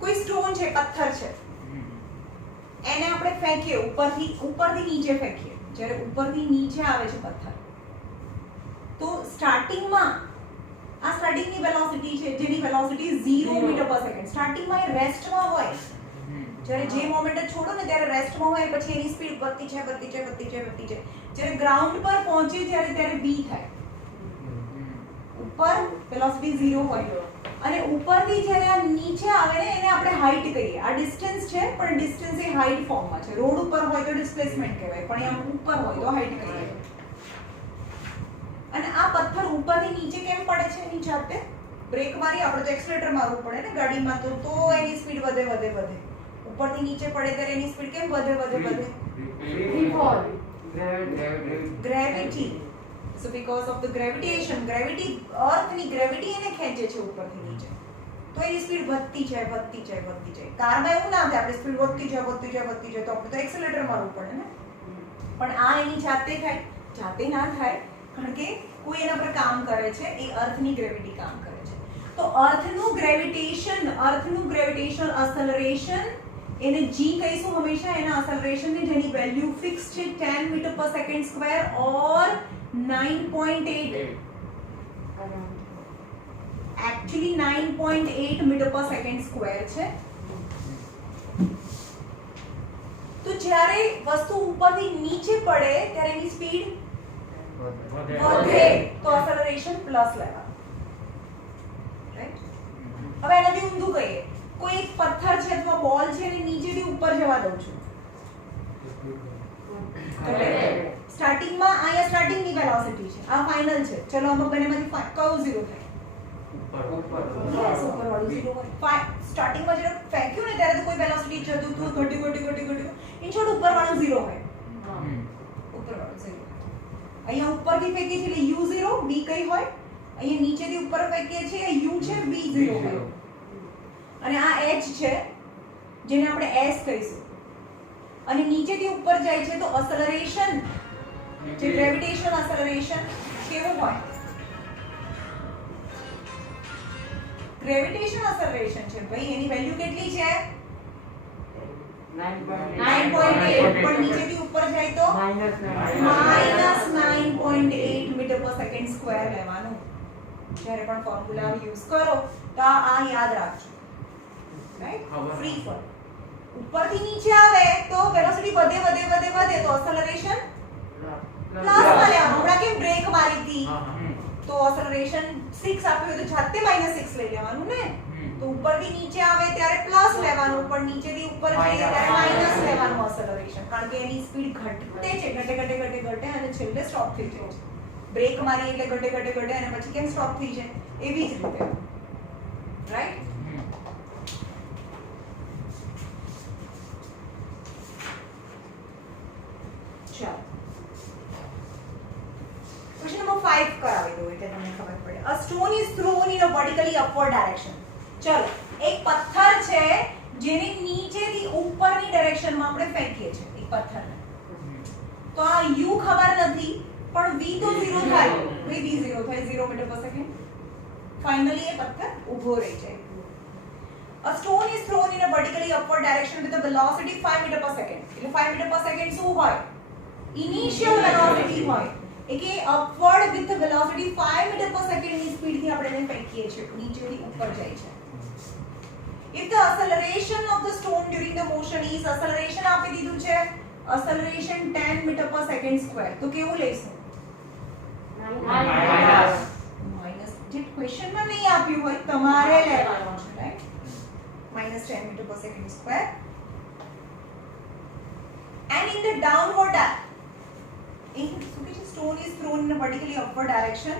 કોઈ સ્ટોન છે, પથ્થર છે, એને આપણે ફેંકીએ ઉપરથી નીચે ફેંકીએ. જ્યારે ઉપરથી નીચે આવે છે પથ્થર તો સ્ટાર્ટિંગમાં આ સ્ટાર્ટિંગની વેલોસિટી છે જેની વેલોસિટી 0 મીટર પર સેકન્ડ. સ્ટાર્ટિંગમાં એ રેસ્ટમાં હોય. જ્યારે જે મોમેન્ટ છોડો ને ત્યારે રેસ્ટમાં હોય પછી એની સ્પીડ વધતી છે. જ્યારે ગ્રાઉન્ડ પર પહોંચે ત્યારે v થાય. ઉપર વેલોસિટી 0 હોય અને ઉપરથી જ્યારે આ નીચે આવે ને એને આપણે હાઈટ કહીએ. આ ડિસ્ટન્સ છે પણ ડિસ્ટન્સ એ હાઈટ ફોર્મમાં છે. રોડ ઉપર હોય તો ડિસ્પ્લેસમેન્ટ કહેવાય પણ આમ ઉપર હોય તો હાઈટ કહીએ. અને આ પથ્થર ઉપરથી નીચે કેમ પડે છે? એની જાતે બ્રેક મારી આપણે તો એક્સેલેટર મારવું પડે ને ગાડીમાં તો એની સ્પીડ વધે. ઉપરથી નીચે પડે ત્યારે એની સ્પીડ કેમ વધે? Gravity. So because of the gravitation, અર્થની ગ્રેવિટી એને ખેંચે છે ઉપરથી નીચે. તો એની સ્પીડ વધતી જાય. કારમાં એવું ના થાય. આપણે સ્પીડ વધતી જાય તો આપણે તો એક્સેલેટર મારવું પડે ને. પણ આ એની જાતે થાય? જાતે ના થાય કારણ કે કોઈ એના પર કામ કરે છે. એ અર્થની ગ્રેવિટી કામ કરે છે. તો અર્થનું ગ્રેવિટેશન એક્સેલરેશન એને g કહીશું હંમેશા. એના એક્સેલરેશનની જેની વેલ્યુ ફિક્સ છે 10 મીટર પર સેકન્ડ સ્ક્વેર ઓર 9.8 एक्चुअली 9.8 मीटर पर सेकंड स्क्वायर છે. તો જ્યારે વસ્તુ ઉપરથી નીચે પડે ત્યારે એની સ્પીડ વધે તો એક્સેલરેશન પ્લસ લેવાનું. રાઈટ? હવે એનાથી ઊંધું કહીએ. કોઈ એક પથ્થર છે અથવા બોલ છે અને નીચેથી ઉપર જવા દઉં છું. સ્ટાર્ટિંગમાં અહીંયા સ્ટાર્ટિંગની વેલોસિટી છે. આ ફાઇનલ છે. ચલો આમાં બંનેમાંથી કયું 0 થાય? ઉપરવાળું 0 હોય. સ્ટાર્ટિંગમાં જ્યારે ફેંક્યું ને ત્યારે તો કોઈ વેલોસિટી જતું હતું ઘટી. ઇન શોર્ટ ઉપરવાળું 0 હોય. ઉપરવાળું 0. અહીંયા ઉપરથી ફેંકીએ છીએ એટલે u0 b કઈ હોય? અહીંયા નીચેથી ઉપર ફેંકીએ છીએ u છે b0 હોય. અને આ h છે જેને આપણે s કહીશું. અને નીચેથી ઉપર જાય છે તો એક્સેલરેશન જે ગ્રેવિટેશન એક્સેલરેશન કેવું હોય? ગ્રેવિટેશન એક્સેલરેશન છે ભાઈ એની વેલ્યુ કેટલી છે? 9.8 પણ નીચેથી ઉપર જાય તો -9.8 મીટર પર સેકન્ડ સ્ક્વેર લેવાનું. જ્યારે પણ ફોર્મ્યુલા યુઝ કરો તો આ યાદ રાખજો. રાઈટ? ફ્રી ફોલ ઉપરથી નીચે આવે તો વેલોસિટી વધે તો એક્સેલરેશન પ્લસ માં લેવાનું. હમણાં કેમ બ્રેક મારી હતી તો એક્સેલરેશન 6 આપ્યું હોય તો જાતે -6 લઈ લેવાનું ને. તો ઉપરથી નીચે આવે ત્યારે પ્લસ લેવાનું પણ નીચેથી ઉપર જઈએ ત્યારે માઈનસ લેવાનું એક્સેલરેશન. કારણ કે એની સ્પીડ ઘટે છે. ઘટે અને છેલ્લે સ્ટોપ થઈ જાય છે. બ્રેક મારી એટલે ઘટે અને પછી કેમ સ્ટોપ થઈ જાય? એવી જ રીતે. રાઈટ? ચાલો ક્વેશ્ચન નંબર 5 કરાવી દો એટલે તમને ખબર પડે. A stone is thrown in a vertically upward direction. ચલો એક પથ્થર છે જેને નીચેથી ઉપરની ડાયરેક્શનમાં આપણે ફેંકીએ છીએ. એક પથ્થરને તો આ u ખબર નથી પણ v તો 0 થાય. ભાઈ v 0 થાય 0 મીટર પર સેકન્ડ. ફાઇનલી એ પથ્થર ઊભો રહી જાય. A stone is thrown in a vertically upward direction with a velocity 5 meter per second. એટલે 5 meter per second શું હોય? ઇનિશિયલ વેલોસિટી હોય. એટલે અપવર્ડ વિથ વેલોસિટી 5 મીટર પર સેકન્ડની સ્પીડથી આપણે એને ફેંકીએ છીએ. નીચેથી ઉપર જાય છે. If the acceleration of the stone during the motion is acceleration આપી દીધું છે acceleration 10 meter per second square તો કેવું લઈશું? -10 જે ક્વેશ્ચનમાં નહીં આપ્યું હોય તમારે લેવાનો છે, right? -10 meter per second square. And in the downward stone is thrown in a vertically upward direction.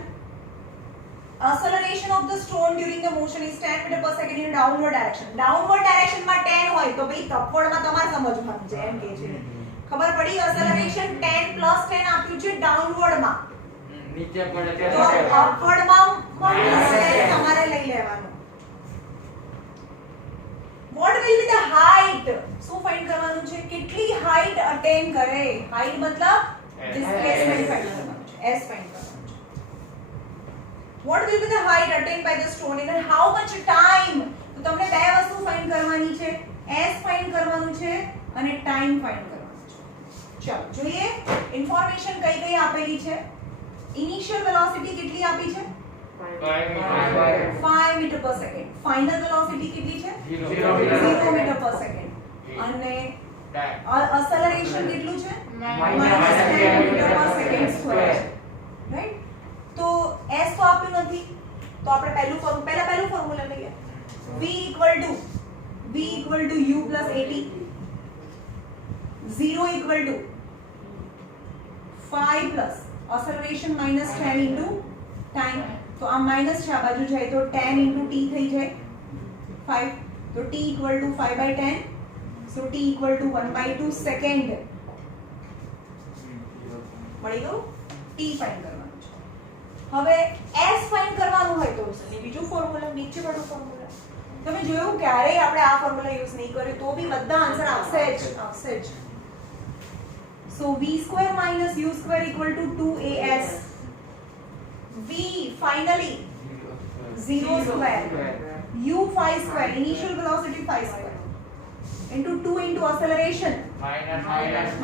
Acceleration of the stone during the motion is 10 meter per second in a downward direction. Downward direction માં 10 હોય તો ભાઈ upward માં તમારે સમજવાનું છે એમ કે છે. ખબર પડી? acceleration 10 plus 10 આપ્યું છે downward માં. નીચે પડે તો upward માં -10 તમારે લઈ લેવાનું. What will be the height? શું ફાઇન્ડ કરવાનું છે? કેટલી હાઈટ અટેન કરે? હાઈટ મતલબ ડિસ્પ્લેસમેન્ટ ફાઇન્ડ કરવાનું છે, s ફાઇન્ડ કરવાનું છે. What will be the height attained by the stone in how much time? તો તમને બે વસ્તુ ફાઇન્ડ કરવાની છે, s ફાઇન્ડ કરવાનું છે અને ટાઈમ ફાઇન્ડ કરવાનું છે. ચાલો જોઈએ ઇન્ફોર્મેશન કઈ કઈ આપેલી છે. ઇનિશિયલ વેલોસિટી કેટલી આપી છે? 5 meter per second. Final velocity કેટલી છે? 0 meter per second. અને acceleration કેટલું છે? -10 meter per second square. Right? તો s તો આપ્યું નથી, તો આપણે પહેલું ફોર્મ્યુલા લઈએ. v equal to u plus at. 0 equal to 5 plus acceleration minus 10 into time. તો આ માઈનસ છે, આ બાજુ જાય તો 10 into t થઈ જાય 5. તો t equal to 5/10. so t equal to 1/2 second. મળી ગયું? t ફાઇન્ડ કરવાનું છે. હવે s ફાઇન્ડ કરવાનું હોય તો બીજું ફોર્મ્યુલા, નીચે વાળું ફોર્મ્યુલા. તમે જોયું ક્યારેય આપણે આ ફોર્મ્યુલા યુઝ નહીં કર્યો તો બી બધા આન્સર આવશે જ. so v square minus u square equal to 2as. v finally 0 square, u 5 square, initial velocity 5 square into 2 into acceleration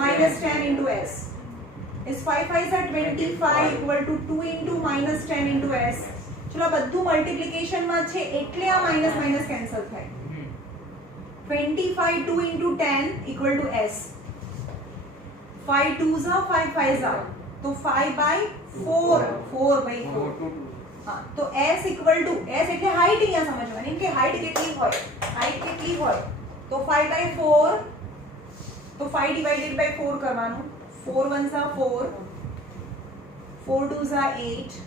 minus 10 into s is 5 5s are 25 equal to 2 into minus 10 into s. ચલો બધું multiplication માં છે એટલે આ minus minus cancel થાય. 25 2 into 10 equal to s. 5 2s are 5 5s are, તો 5/4, 4/4. હા, તો s equal to s એટલે હાઈટ અહીંયા સમજવાની કે હાઈટ કેટલી હોય, તો 5/4, તો 5 divided by 4 કરવાનું. 4 1s are 4, 4 2s are 8,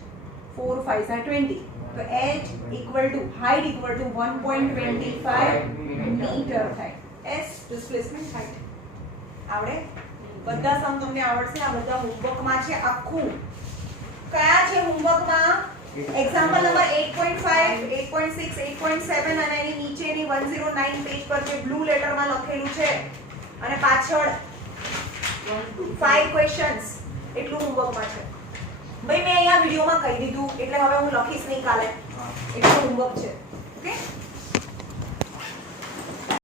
4 5s are 20. તો h equal to height equal to 1.25 meter થાય. s displacement height. આવડે? બધા સમ તમને આવડશે. આ બધા હોમવર્ક માં છે આખું. કયા છે હોમવર્ક માં? એક્ઝામ્પલ નંબર 8.5, 8.6, 8.7 અને એની નીચેની 109 પેજ પર જે બ્લુ લેટર માં લખેલું છે અને પાછળ 5 ક્વેશ્ચન્સ એટલું હોમવર્ક માં છે. ભાઈ મેં અહીંયા વિડિયોમાં કહી દીધું એટલે હવે હું લખીશ નહીં કાલે. એટલું હોમવર્ક છે. ઓકે?